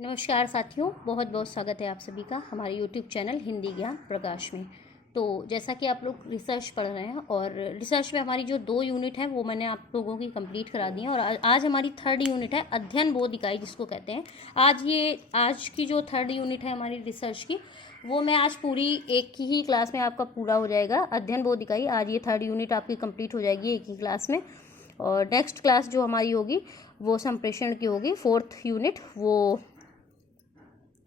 नमस्कार साथियों, बहुत बहुत स्वागत है आप सभी का हमारे YouTube चैनल हिंदी ज्ञान प्रकाश में। तो जैसा कि आप लोग रिसर्च पढ़ रहे हैं और रिसर्च में हमारी जो 2 यूनिट है वो मैंने आप लोगों की कंप्लीट करा दी है और आज हमारी 3rd यूनिट है अध्ययन बोध इकाई जिसको कहते हैं। आज की जो 3rd यूनिट है हमारी रिसर्च की वो मैं आज पूरी एक ही क्लास में आपका पूरा हो जाएगा। अध्ययन बोध इकाई आज ये 3rd यूनिट आपकी कंप्लीट हो जाएगी एक ही क्लास में। और नेक्स्ट क्लास जो हमारी होगी वो संप्रेषण की होगी। 4th यूनिट वो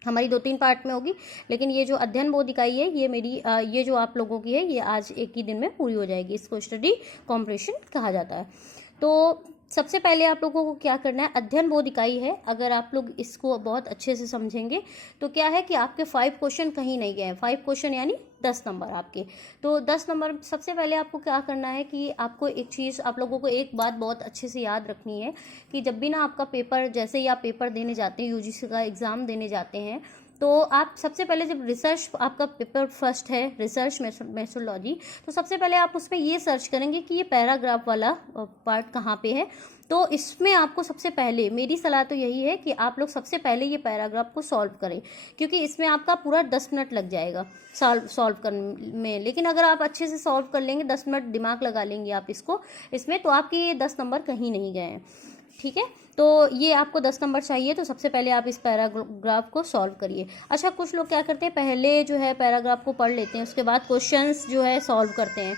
हमारी 2-3 पार्ट में होगी, लेकिन ये जो अध्ययन बोध इकाई है ये मेरी ये जो आप लोगों की है ये आज एक ही दिन में पूरी हो जाएगी। इसको स्टडी कॉम्प्रिहेंशन कहा जाता है। तो सबसे पहले आप लोगों को क्या करना है, अध्ययन बोध इकाई है, अगर आप लोग इसको बहुत अच्छे से समझेंगे तो क्या है कि आपके 5 क्वेश्चन कहीं नहीं गए हैं। 5 क्वेश्चन यानी 10 नंबर आपके। तो 10 नंबर सबसे पहले आपको क्या करना है कि आपको एक चीज़, आप लोगों को एक बात बहुत अच्छे से याद रखनी है कि जब भी ना आपका पेपर, जैसे ही आप पेपर देने जाते हैं, यूजीसी का एग्ज़ाम देने जाते हैं, तो आप सबसे पहले जब रिसर्च आपका पेपर फर्स्ट है रिसर्च मेथोडोलॉजी, तो सबसे पहले आप उसमें ये सर्च करेंगे कि ये पैराग्राफ वाला पार्ट कहाँ पे है। तो इसमें आपको सबसे पहले, मेरी सलाह तो यही है कि आप लोग सबसे पहले ये पैराग्राफ को सॉल्व करें, क्योंकि इसमें आपका पूरा 10 मिनट लग जाएगा सॉल्व करने में। लेकिन अगर आप अच्छे से सॉल्व कर लेंगे, 10 मिनट दिमाग लगा लेंगे आप इसमें, तो आपके ये 10 नंबर कहीं नहीं गए हैं। ठीक है, तो ये आपको 10 नंबर चाहिए, तो सबसे पहले आप इस पैराग्राफ को सॉल्व करिए। अच्छा, कुछ लोग क्या करते हैं, पहले जो है पैराग्राफ को पढ़ लेते हैं, उसके बाद क्वेश्चंस जो है सॉल्व करते हैं।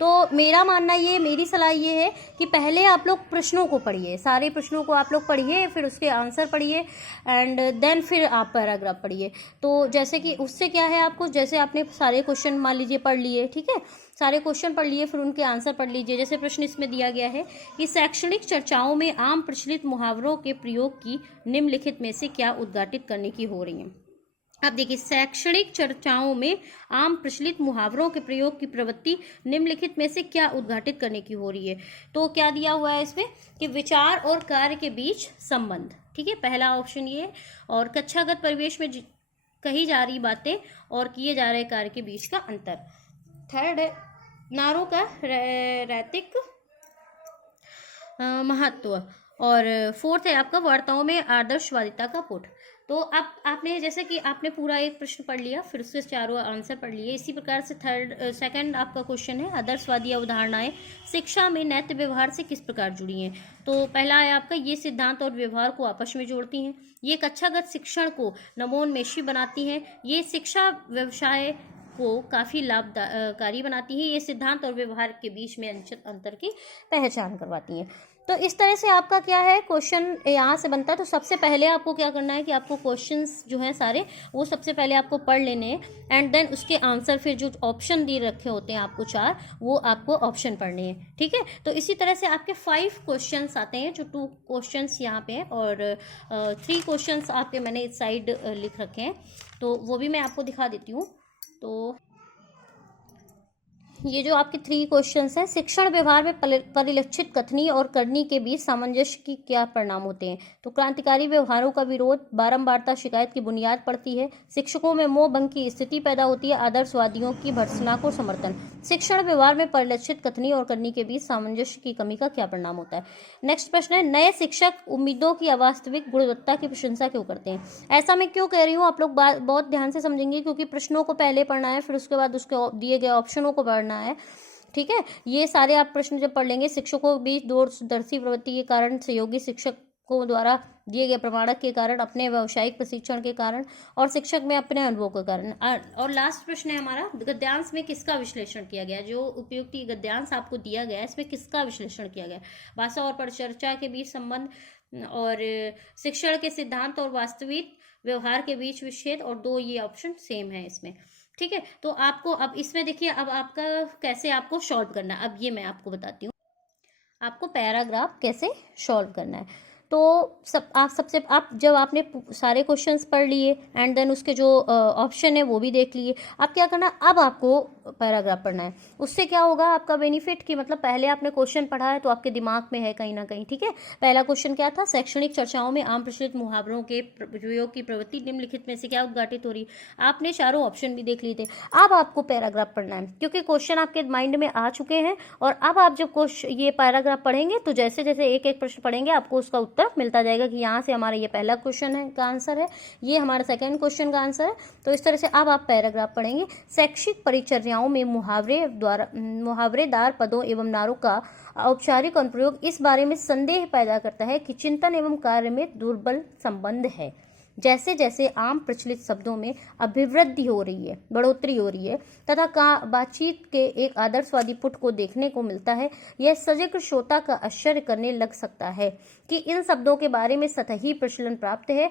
तो मेरा मानना ये, मेरी सलाह ये है कि पहले आप लोग प्रश्नों को पढ़िए, सारे प्रश्नों को आप लोग पढ़िए, फिर उसके आंसर पढ़िए एंड देन फिर आप पैराग्राफ पढ़िए। तो जैसे कि उससे क्या है, आपको जैसे आपने सारे क्वेश्चन मान लीजिए पढ़ लिए, ठीक है, सारे क्वेश्चन पढ़ लिए, फिर उनके आंसर पढ़ लीजिए। जैसे प्रश्न इसमें दिया गया है कि शैक्षणिक चर्चाओं में आम प्रचलित मुहावरों के प्रयोग की निम्नलिखित में से क्या उद्घाटित करने की हो रही है। अब देखिए, शैक्षणिक चर्चाओं में आम प्रचलित मुहावरों के प्रयोग की प्रवृत्ति निम्नलिखित में से क्या उद्घाटित करने की हो रही है। तो क्या दिया हुआ है इसमें कि विचार और कार्य के बीच संबंध, ठीक है, पहला ऑप्शन ये है। और कक्षागत परिवेश में कही जा रही बातें और किए जा रहे कार्य के बीच का अंतर। 3rd है नारों का रैतिक महत्व। और 4th है आपका वार्ताओं में आदर्शवादिता का पुट। तो अब आपने, जैसे कि आपने पूरा एक प्रश्न पढ़ लिया, फिर उसके चारों आंसर पढ़ लिए। इसी प्रकार से 2nd आपका क्वेश्चन है आदर्शवादी अवधारणाएं शिक्षा में नैतिक व्यवहार से किस प्रकार जुड़ी हैं। तो पहला है आपका, ये सिद्धांत और व्यवहार को आपस में जोड़ती हैं, ये कक्षागत शिक्षण को नवोन्मेषी बनाती हैं, ये शिक्षा व्यवसाय को काफ़ी लाभकारी बनाती है, ये सिद्धांत और व्यवहार के बीच में अंतर की पहचान करवाती हैं। तो इस तरह से आपका क्या है, क्वेश्चन यहाँ से बनता है। तो सबसे पहले आपको क्या करना है कि आपको क्वेश्चंस जो हैं सारे वो सबसे पहले आपको पढ़ लेने हैं एंड देन उसके आंसर, फिर जो ऑप्शन दिए रखे होते हैं आपको 4, वो आपको ऑप्शन पढ़ने हैं। ठीक है, तो इसी तरह से आपके 5 क्वेश्चंस आते हैं, जो 2 क्वेश्चंस यहाँ पे हैं और 3 क्वेश्चंस आपके मैंने इस साइड लिख रखे हैं, तो वो भी मैं आपको दिखा देती हूँ। तो ये जो आपके 3 क्वेश्चंस हैं, शिक्षण व्यवहार में परिलक्षित कथनी और करनी के बीच सामंजस्य की क्या परिणाम होते हैं। तो क्रांतिकारी व्यवहारों का विरोध, बारंबारता शिकायत की बुनियाद पड़ती है, शिक्षकों में मोह भंग की स्थिति पैदा होती है, आदर्शवादियों की भर्त्सना को समर्थन। शिक्षण व्यवहार में परिलक्षित कथनी और करनी के बीच सामंजस्य की कमी का क्या परिणाम होता है। नेक्स्ट प्रश्न है, नए शिक्षक उम्मीदों की अवास्तविक गुणवत्ता की प्रशंसा क्यों करते हैं। ऐसा मैं क्यों कह रही हूँ, आप लोग बहुत ध्यान से समझेंगे, क्योंकि प्रश्नों को पहले पढ़ना है, फिर उसके बाद उसके दिए गए ऑप्शनों को पढ़ना है। ठीक है, ये सारे आप प्रश्न जब पढ़ लेंगे, शिक्षकों के बीच दूरदर्शी प्रवृत्ति के कारण, सहयोगी शिक्षकों द्वारा दिए गए प्रमाणक के कारण, अपने व्यावसायिक प्रशिक्षण के कारण और शिक्षक में अपने अनुभव के कारण। और लास्ट प्रश्न है हमारा, गद्यांश में किसका विश्लेषण किया गया। जो उपयुक्त गद्यांश आपको दिया गया है इसमें किसका विश्लेषण किया गया। भाषा और परिचर्चा के बीच संबंध और शिक्षण के सिद्धांत और वास्तविक व्यवहार के बीच विच्छेद, और 2 ये ऑप्शन सेम है इसमें। ठीक है, तो आपको अब इसमें देखिए, अब आपका कैसे आपको सॉल्व करना है, अब ये मैं आपको बताती हूँ आपको पैराग्राफ कैसे सॉल्व करना है। तो आप जब आपने सारे क्वेश्चंस पढ़ लिए एंड देन उसके जो ऑप्शन है वो भी देख लिए, अब क्या करना, अब आपको पैराग्राफ पढ़ना है। उससे क्या होगा आपका बेनिफिट, कि मतलब पहले आपने क्वेश्चन पढ़ा है तो आपके दिमाग में है कहीं ना कहीं। ठीक है, पहला क्वेश्चन क्या था, शैक्षणिक चर्चाओं में आम प्रचलित मुहावरों के प्रयोग की प्रवृत्ति निम्नलिखित में से क्या उद्घाटित हो रही। आपने चारों ऑप्शन भी देख लिए थे, अब आपको पैराग्राफ पढ़ना है, क्योंकि क्वेश्चन आपके माइंड में आ चुके हैं। और अब आप जब ये पैराग्राफ पढ़ेंगे तो जैसे जैसे एक एक प्रश्न पढ़ेंगे आपको उसका उत्तर उत्तर मिलता जाएगा कि यहाँ से हमारा ये पहला क्वेश्चन है का आंसर है, ये हमारा सेकंड क्वेश्चन का आंसर है। तो इस तरह से अब आप पैराग्राफ पढ़ेंगे। शैक्षिक परिचर्याओं में मुहावरेदार पदों एवं नारों का औपचारिक अनुप्रयोग इस बारे में संदेह पैदा करता है कि चिंतन एवं कार्य में दुर्बल संबंध है। जैसे जैसे आम प्रचलित शब्दों में अभिवृद्धि हो रही है, बढ़ोतरी हो रही है तथा बातचीत के एक आदर्शवादी पुट को देखने को मिलता है, यह सजग श्रोता का आश्चर्य करने लग सकता है कि इन शब्दों के बारे में सतही प्रचलन प्राप्त है।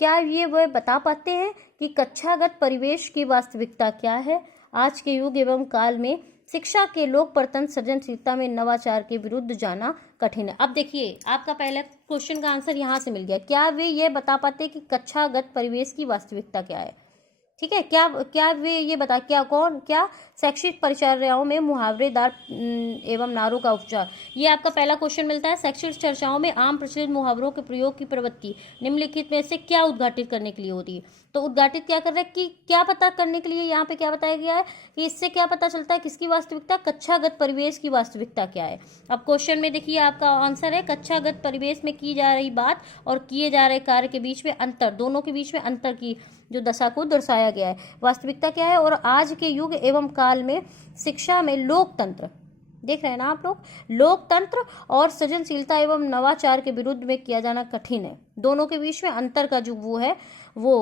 क्या ये वह बता पाते हैं कि कक्षागत परिवेश की वास्तविकता क्या है? आज के युग एवं काल में शिक्षा के लोक प्रतन सृजनशीलता में नवाचार के विरुद्ध जाना कठिन है। अब देखिए, आपका पहला क्वेश्चन का आंसर यहाँ से मिल गया। क्या वे ये बता पाते कि कक्षागत परिवेश की वास्तविकता क्या है? ठीक है, क्या वे ये बता क्या शैक्षिक परिचर्याओं में मुहावरेदार एवं नारों का उपचार, ये आपका पहला क्वेश्चन मिलता है। शैक्षिक चर्चाओं में आम प्रचलित मुहावरों के प्रयोग की प्रवृत्ति निम्नलिखित में से क्या उद्घाटित करने के लिए होती है? तो उद्घाटित क्या कर रहे हैं कि क्या पता करने के लिए यहाँ पे क्या बताया गया है कि इससे क्या पता चलता है, किसकी वास्तविकता, कक्षागत परिवेश की वास्तविकता क्या है। अब क्वेश्चन में देखिए आपका आंसर है कक्षागत परिवेश में की जा रही बात और किए जा रहे कार्य के बीच में अंतर, दोनों के बीच में अंतर की जो दशा को दर्शाया गया है। वास्तविकता क्या है? और आज के युग एवं काल में शिक्षा में लोकतंत्र, देख रहे हैं ना आप लोग, लोकतंत्र और सृजनशीलता एवं नवाचार के विरुद्ध में किया जाना कठिन है। दोनों के बीच में अंतर का जो वो है वो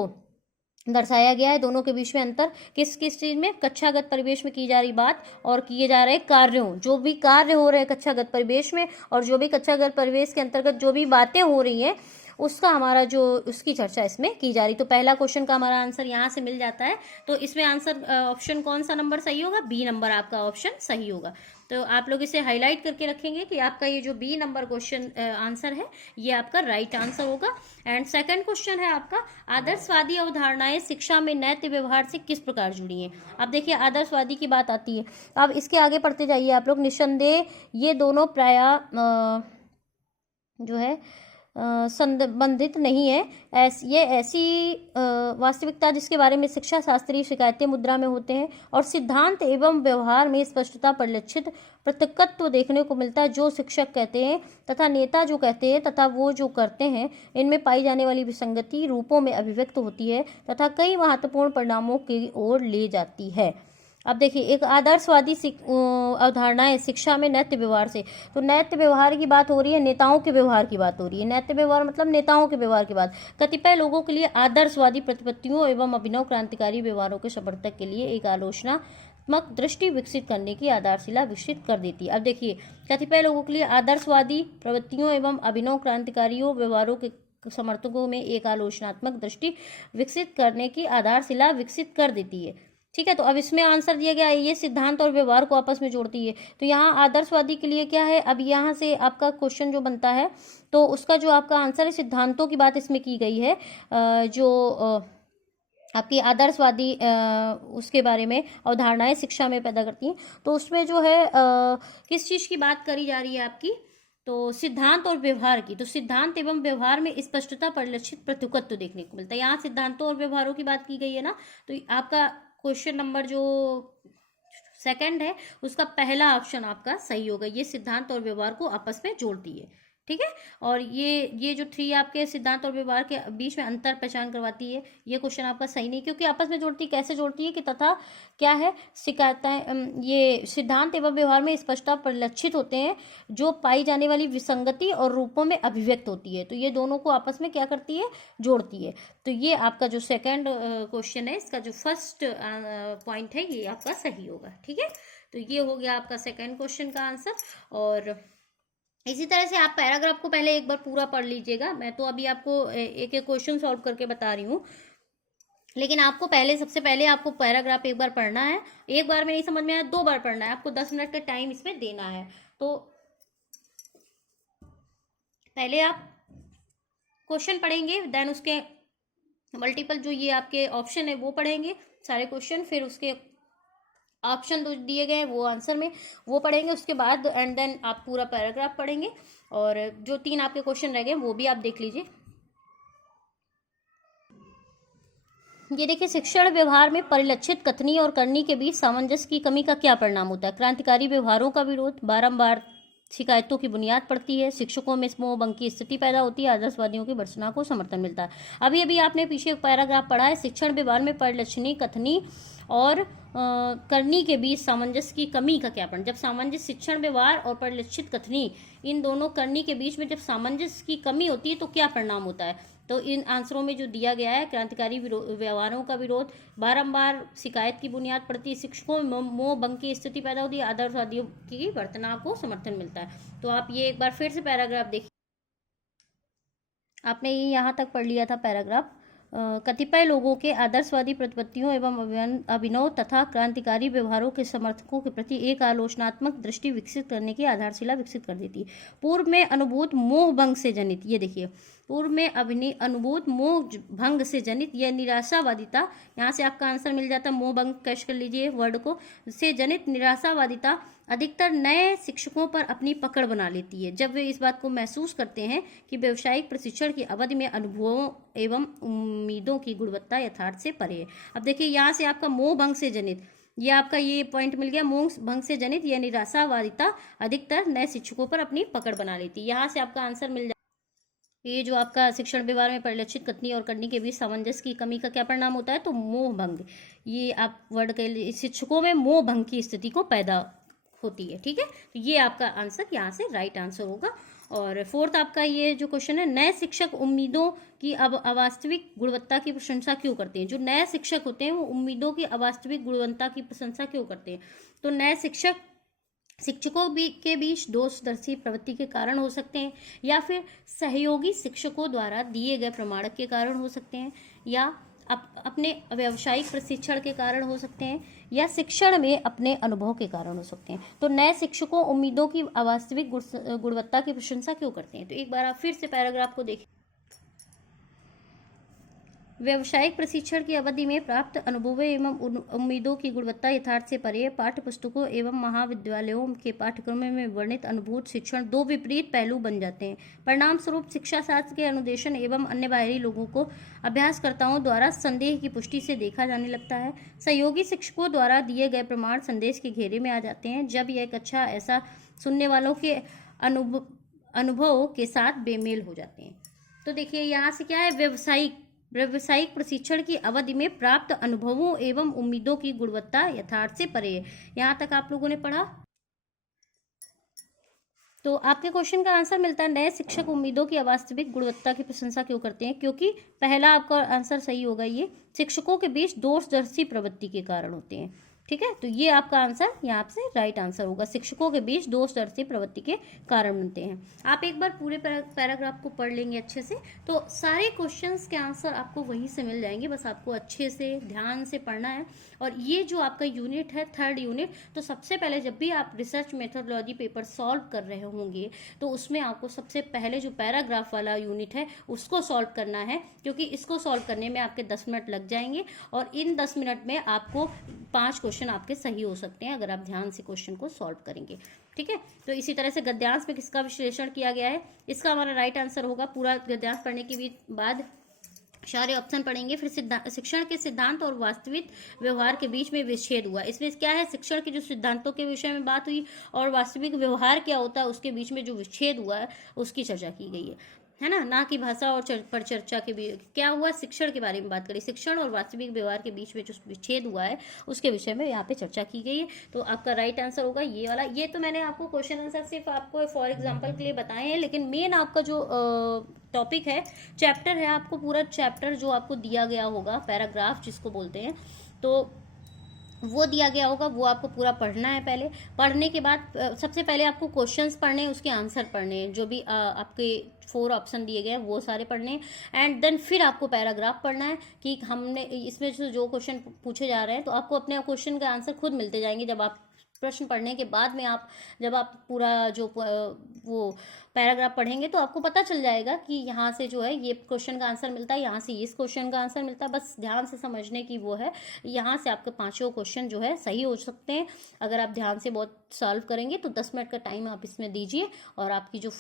दर्शाया गया है। दोनों के बीच में अंतर किस किस चीज में? कक्षागत परिवेश में की जा रही बात और किए जा रहे कार्यों, जो भी कार्य हो रहे हैं कक्षागत परिवेश में और जो भी कक्षागत परिवेश के अंतर्गत जो भी बातें हो रही हैं उसका हमारा जो उसकी चर्चा इसमें की जा रही। तो पहला क्वेश्चन का हमारा आंसर यहाँ से मिल जाता है। तो इसमें आंसर ऑप्शन कौन सा नंबर सही होगा? बी नंबर आपका ऑप्शन सही होगा। तो आप लोग इसे हाईलाइट करके रखेंगे कि आपका ये जो बी नंबर क्वेश्चन आंसर है ये आपका राइट आंसर होगा। एंड सेकंड क्वेश्चन है आपका, आदर्शवादी अवधारणाएं शिक्षा में नैतिक व्यवहार से किस प्रकार जुड़ी हैं? अब देखिए आदर्शवादी की बात आती है। अब इसके आगे पढ़ते जाइए आप लोग। निस्संदेह ये दोनों प्राय जो है संबंधित नहीं है। ये ऐसी वास्तविकता जिसके बारे में शिक्षा शास्त्रीय शिकायतें मुद्रा में होते हैं और सिद्धांत एवं व्यवहार में स्पष्टता परिलक्षित प्रत्यक्षत्व देखने को मिलता है। जो शिक्षक कहते हैं तथा नेता जो कहते हैं तथा वो जो करते हैं, इनमें पाई जाने वाली विसंगति रूपों में अभिव्यक्त होती है तथा कई महत्वपूर्ण परिणामों की ओर ले जाती है। अब देखिए, एक आदर्शवादी अवधारणाएं शिक्षा में नैतिक व्यवहार से, तो नैतिक व्यवहार की बात हो रही है, नेताओं के व्यवहार की बात हो रही है। नैतिक व्यवहार मतलब नेताओं के व्यवहार की बात। कतिपय लोगों के लिए आदर्शवादी प्रतिपत्तियों एवं अभिनव क्रांतिकारी व्यवहारों के समर्थक के लिए एक आलोचनात्मक दृष्टि विकसित करने की आधारशिला विकसित कर देती है। अब देखिए, कतिपय लोगों के लिए आदर्शवादी प्रवृत्तियों एवं अभिनव क्रांतिकारियों व्यवहारों के समर्थकों में एक आलोचनात्मक दृष्टि विकसित करने की आधारशिला विकसित कर देती है। ठीक है, तो अब इसमें आंसर दिया गया है, ये सिद्धांत और व्यवहार को आपस में जोड़ती है। तो यहाँ आदर्शवादी के लिए क्या है? अब यहाँ से आपका क्वेश्चन जो बनता है तो उसका जो आपका आंसर है, सिद्धांतों की बात इसमें की गई है। आपकी आदर्शवादी उसके बारे में अवधारणाएं शिक्षा में पैदा करती हैं। तो उसमें जो है किस चीज़ की बात करी जा रही है आपकी? तो सिद्धांत और व्यवहार की। तो सिद्धांत एवं व्यवहार में स्पष्टता परिलक्षित प्रत्युत्व देखने को मिलता है। यहाँ सिद्धांतों और व्यवहारों की बात की गई है ना। तो आपका क्वेश्चन नंबर जो सेकंड है उसका पहला ऑप्शन आपका सही होगा। ये सिद्धांत और व्यवहार को आपस में जोड़ती है। ठीक है, और ये जो 3 आपके सिद्धांत और व्यवहार के बीच में अंतर पहचान करवाती है, ये क्वेश्चन आपका सही नहीं, क्योंकि आपस में जोड़ती कैसे जोड़ती है कि तथा क्या है शिकायतें, ये सिद्धांत एवं व्यवहार में स्पष्टता परिलक्षित होते हैं जो पाई जाने वाली विसंगति और रूपों में अभिव्यक्त होती है। तो ये दोनों को आपस में क्या करती है? जोड़ती है। तो ये आपका जो सेकेंड क्वेश्चन है, इसका जो फर्स्ट पॉइंट है ये आपका सही होगा। ठीक है, तो ये हो गया आपका सेकेंड क्वेश्चन का आंसर। और इसी तरह से आप पैराग्राफ को पहले एक बार पूरा पढ़ लीजिएगा। मैं तो अभी आपको एक एक क्वेश्चन सॉल्व करके बता रही हूँ, लेकिन आपको सबसे पहले आपको पैराग्राफ एक बार पढ़ना है। एक बार में नहीं समझ में आया, 2 बार पढ़ना है। आपको 10 मिनट का टाइम इसमें देना है। तो पहले आप क्वेश्चन पढ़ेंगे, देन उसके मल्टीपल जो ये आपके ऑप्शन है वो पढ़ेंगे सारे क्वेश्चन, फिर उसके ऑप्शन जो दिए गए हैं वो आंसर में वो पढ़ेंगे, उसके बाद एंड देन आप पूरा पैराग्राफ पढ़ेंगे। और जो 3 आपके क्वेश्चन रह गए वो भी आप देख लीजिए। ये देखिए, शिक्षण व्यवहार में परिलक्षित कथनी और करनी के बीच सामंजस्य की कमी का क्या परिणाम होता है? क्रांतिकारी व्यवहारों का विरोध, बारंबार शिकायतों की बुनियाद पड़ती है, शिक्षकों में मोह भंग की स्थिति पैदा होती है, आदर्शवादियों की भर्त्सना को समर्थन मिलता है। अभी अभी आपने पीछे एक पैराग्राफ पढ़ा है, शिक्षण व्यवहार में परिलक्षणीय कथनी और करनी के बीच सामंजस्य की कमी का ज्ञापन। जब सामंजस्य शिक्षण व्यवहार और परिलक्षित कथनी, इन दोनों करनी के बीच में जब सामंजस्य की कमी होती है तो क्या परिणाम होता है। तो इन आंसरों में जो दिया गया है, क्रांतिकारी व्यवहारों का विरोध, बारंबार शिकायत की बुनियाद पड़ती है, शिक्षकों में मोह भंग की स्थिति पैदा होती है, आदर्शवादियों की वर्तना को समर्थन मिलता है। तो आप ये एक बार फिर से पैराग्राफ देखिए, आपने ये यहाँ तक पढ़ लिया था पैराग्राफ। कतिपय लोगों के आदर्शवादी प्रतिपत्तियों एवं अभिनव तथा क्रांतिकारी व्यवहारों के समर्थकों के प्रति एक आलोचनात्मक दृष्टि विकसित करने की आधारशिला विकसित कर देती है। पूर्व में अनुभूत मोह भंग से जनित, ये देखिए, पूर्व में अनुभूत मोह भंग से जनित यह निराशावादिता, यहाँ से आपका आंसर मिल जाता है, मोह भंग कैश कर लीजिए वर्ड को, से जनित निराशावादिता अधिकतर नए शिक्षकों पर अपनी पकड़ बना लेती है, जब वे इस बात को महसूस करते हैं कि व्यावसायिक प्रशिक्षण की अवधि में अनुभवों एवं उम्मीदों की गुणवत्ता यथार्थ से परे है। अब देखिए, यहाँ से आपका मोह भंग से जनित, ये आपका ये पॉइंट मिल गया, मोह भंग से जनित यह निराशावादिता अधिकतर नए शिक्षकों पर अपनी पकड़ बना लेती है। यहाँ से आपका आंसर मिल जाए, ये जो आपका शिक्षण व्यवहार में परिलक्षित कथनी और करनी के बीच सामंजस्य की कमी का क्या परिणाम होता है, तो मोह भंग, ये आप वर्ड के शिक्षकों में मोह भंग की स्थिति को पैदा होती है। ठीक है, तो ये आपका आंसर यहाँ से राइट आंसर होगा। और फोर्थ आपका ये जो क्वेश्चन है, नए शिक्षक उम्मीदों की अवास्तविक गुणवत्ता की प्रशंसा क्यों करते हैं। जो नए शिक्षक होते हैं वो उम्मीदों की अवास्तविक गुणवत्ता की प्रशंसा क्यों करते हैं। तो नए शिक्षकों के बीच दोषदर्शी प्रवृत्ति के कारण हो सकते हैं, या फिर सहयोगी शिक्षकों द्वारा दिए गए प्रमाणक के कारण हो सकते हैं, या अपने व्यावसायिक प्रशिक्षण के कारण हो सकते हैं, या शिक्षण में अपने अनुभव के कारण हो सकते हैं। तो नए शिक्षकों उम्मीदों की अवास्तविक गुणवत्ता की प्रशंसा क्यों करते हैं। तो एक बार आप फिर से पैराग्राफ को देखिए, व्यावसायिक प्रशिक्षण की अवधि में प्राप्त अनुभवों एवं उम्मीदों की गुणवत्ता यथार्थ से परे, पाठ्य पुस्तकों एवं महाविद्यालयों के पाठ्यक्रमों में वर्णित अनुभूत शिक्षण दो विपरीत पहलू बन जाते हैं। परिणाम स्वरूप शिक्षा शास्त्र के अनुदेशन एवं अन्य बाहरी लोगों को अभ्यासकर्ताओं द्वारा संदेह की पुष्टि से देखा जाने लगता है। सहयोगी शिक्षकों द्वारा दिए गए प्रमाण संदेश के घेरे में आ जाते हैं, जब यह कक्षा ऐसा सुनने वालों के अनुभव के साथ बेमेल हो जाते हैं। तो देखिए, यहाँ से क्या है, व्यावसायिक प्रशिक्षण की अवधि में प्राप्त अनुभवों एवं उम्मीदों की गुणवत्ता यथार्थ से परे है। यहाँ तक आप लोगों ने पढ़ा। तो आपके क्वेश्चन का आंसर मिलता है, नए शिक्षक उम्मीदों की अवास्तविक गुणवत्ता की प्रशंसा क्यों करते हैं, क्योंकि पहला आपका आंसर सही होगा, ये शिक्षकों के बीच दोषदर्शी प्रवृत्ति के कारण होते हैं। ठीक है, तो ये आपका आंसर यहाँ से राइट आंसर होगा, शिक्षकों के बीच दोषदर्शी प्रवृत्ति के कारण बनते हैं। आप एक बार पूरे पैराग्राफ को पढ़ लेंगे अच्छे से, तो सारे क्वेश्चंस के आंसर आपको वहीं से मिल जाएंगे, बस आपको अच्छे से ध्यान से पढ़ना है। और ये जो आपका यूनिट है, थर्ड यूनिट, तो सबसे पहले जब भी आप रिसर्च मेथोडोलॉजी पेपर सॉल्व कर रहे होंगे तो उसमें आपको सबसे पहले जो पैराग्राफ वाला यूनिट है उसको सॉल्व करना है, क्योंकि इसको सॉल्व करने में आपके 10 मिनट लग जाएंगे, और इन 10 मिनट में आपको 5 क्वेश्चन आपके सही हो सकते हैं अगर आप ध्यान से क्वेश्चन को सॉल्व करेंगे। ठीक है, तो इसी तरह से गद्यांश में किसका विश्लेषण किया गया है, इसका हमारा राइट आंसर होगा। पूरा गद्यांश पढ़ने के बाद सारे ऑप्शन पढ़ेंगे। फिर शिक्षण के सिद्धांत और वास्तविक व्यवहार के बीच में विच्छेद हुआ। इसमें क्या है, शिक्षण के जो सिद्धांतों के विषय में बात हुई और वास्तविक व्यवहार क्या होता है उसके बीच में जो विच्छेद हुआ है उसकी चर्चा की गई है ना कि भाषा और पर चर्चा के भी क्या हुआ, शिक्षण के बारे में बात करी, शिक्षण और वास्तविक व्यवहार के बीच में जो विच्छेद हुआ है उसके विषय में यहाँ पे चर्चा की गई है। तो आपका राइट आंसर होगा ये वाला। ये तो मैंने आपको क्वेश्चन आंसर सिर्फ आपको फॉर एग्जाम्पल के लिए बताए हैं, लेकिन मेन आपका जो टॉपिक है, चैप्टर है, आपको पूरा चैप्टर जो आपको दिया गया होगा, पैराग्राफ जिसको बोलते हैं, तो वो दिया गया होगा, वो आपको पूरा पढ़ना है। पहले पढ़ने के बाद सबसे पहले आपको क्वेश्चंस पढ़ने, उसके आंसर पढ़ने, जो भी आपके 4 ऑप्शन दिए गए हैं वो सारे पढ़ने, एंड देन फिर आपको पैराग्राफ पढ़ना है कि हमने इसमें जो क्वेश्चन पूछे जा रहे हैं, तो आपको अपने क्वेश्चन का आंसर खुद मिलते जाएंगे जब आप प्रश्न पढ़ने के बाद में जब आप पूरा जो वो पैराग्राफ पढ़ेंगे तो आपको पता चल जाएगा कि यहाँ से जो है ये क्वेश्चन का आंसर मिलता है, यहाँ से इस क्वेश्चन का आंसर मिलता है। बस ध्यान से समझने की वो है, यहाँ से आपके 5 क्वेश्चन जो है सही हो सकते हैं अगर आप ध्यान से बहुत सॉल्व करेंगे। तो 10 मिनट का टाइम आप इसमें दीजिए और आपकी जो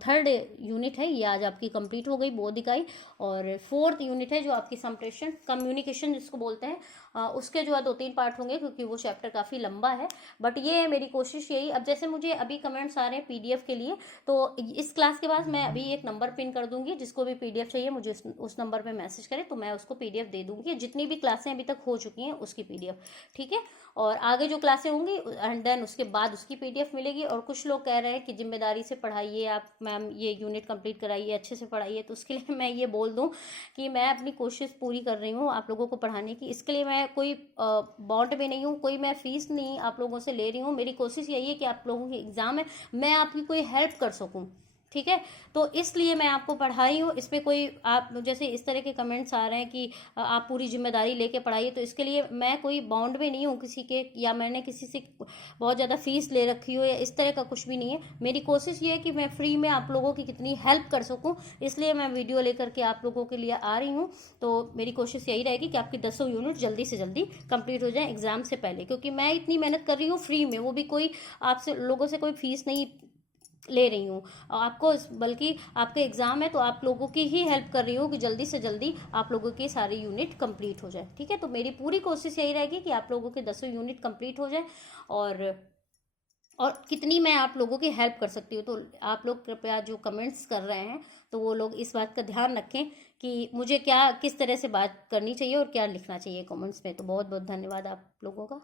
थर्ड यूनिट है ये आज आपकी कंप्लीट हो गई, बोध इकाई। और फोर्थ यूनिट है जो आपकी संप्रेषण कम्युनिकेशन जिसको बोलते हैं, उसके जो है 2-3 पार्ट होंगे क्योंकि वो चैप्टर काफ़ी लंबा है। बट ये है मेरी कोशिश यही। अब जैसे मुझे अभी कमेंट्स आ रहे हैं पीडीएफ के लिए, तो इस क्लास के बाद मैं अभी एक नंबर पिन कर दूंगी, जिसको भी पीडीएफ चाहिए मुझे उस नंबर पे मैसेज करे तो मैं उसको पीडीएफ दे दूंगी, जितनी भी क्लासें अभी तक हो चुकी हैं उसकी पीडीएफ, ठीक है। और आगे जो क्लासें होंगी एंड देन उसके बाद उसकी पीडीएफ मिलेगी। और कुछ लोग कह रहे हैं कि जिम्मेदारी से पढ़ाइए आप मैम, ये यूनिट कंप्लीट कराइए, अच्छे से पढ़ाइए। तो उसके लिए मैं ये बोल दूं कि मैं अपनी कोशिश पूरी कर रही हूँ आप लोगों को पढ़ाने की। इसके लिए मैं कोई बॉन्ड में नहीं हूँ, कोई मैं फीस नहीं आप लोगों से ले रही हूँ। मेरी कोशिश यही है कि आप लोगों की एग्जाम है, मैं आपकी कोई हेल्प कर सकूँ, ठीक है। तो इसलिए मैं आपको पढ़ाई हूँ। इसमें कोई आप जैसे इस तरह के कमेंट्स आ रहे हैं कि आप पूरी जिम्मेदारी लेके पढ़ाइए, तो इसके लिए मैं कोई बॉन्ड में नहीं हूँ किसी के, या मैंने किसी से बहुत ज़्यादा फीस ले रखी हो, या इस तरह का कुछ भी नहीं है। मेरी कोशिश ये है कि मैं फ्री में आप लोगों की कितनी हेल्प कर सकूँ, इसलिए मैं वीडियो लेकर के आप लोगों के लिए आ रही हूँ। तो मेरी कोशिश यही रहेगी कि आपकी 10 यूनिट जल्दी से जल्दी कंप्लीट हो जाए एग्जाम से पहले, क्योंकि मैं इतनी मेहनत कर रही हूँ फ्री में, वो भी कोई आपसे लोगों से कोई फीस नहीं ले रही हूँ आपको, बल्कि आपके एग्जाम है तो आप लोगों की ही हेल्प कर रही हूँ कि जल्दी से जल्दी आप लोगों की सारी यूनिट कंप्लीट हो जाए, ठीक है। तो मेरी पूरी कोशिश यही रहेगी कि आप लोगों के 10 यूनिट कंप्लीट हो जाए। और कितनी मैं आप लोगों की हेल्प कर सकती हूँ, तो आप लोग कृपया जो कमेंट्स कर रहे हैं तो वो लोग इस बात का ध्यान रखें कि मुझे क्या किस तरह से बात करनी चाहिए और क्या लिखना चाहिए कमेंट्स में। तो बहुत बहुत धन्यवाद आप लोगों का।